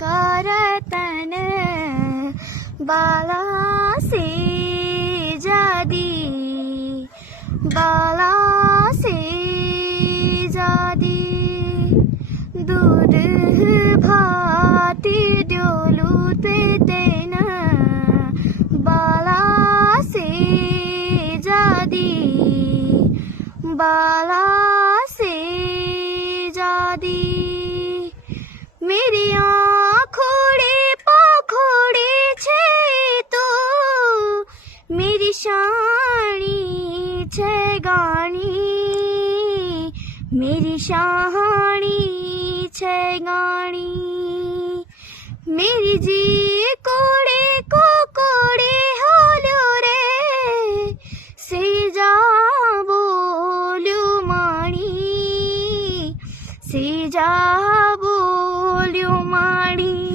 करतन बाला से जादी बाला से जादी दूध भाती डोलूते तेना बाला से जादी बाला से जादी मेरी आँखोड़े पाखोड़े छे तो मेरी शानी छे गानी मेरी शानी छे गानी मेरी जी कोड़े को कोड़े होलो रे से जा बोलू माणी से जा बोलू माणी।